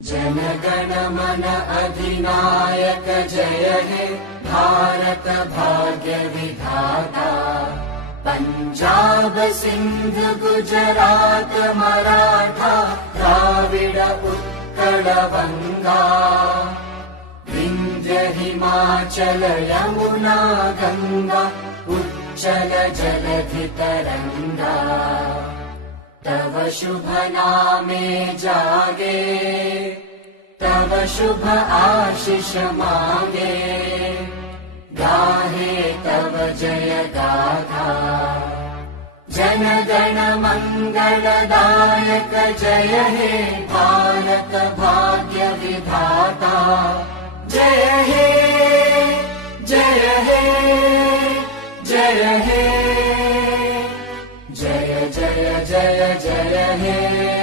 जनगण मन अधिनायक जय हे भारत भाग्य विधाता। पंजाब सिंध गुजरात मराठा द्राविड उत्कल बंगा। विंध्य हिमाचल यमुना गंगा उच्चल जलधि तरंगा। तव शुभ नामे जागे तव शुभ आशीष मांगे। गाहे तव जय गाथा जन गण मंगलदायक जय हे भारत भाग्य विधाता। जय हे जय हे जय हे जय जय जय जय हे।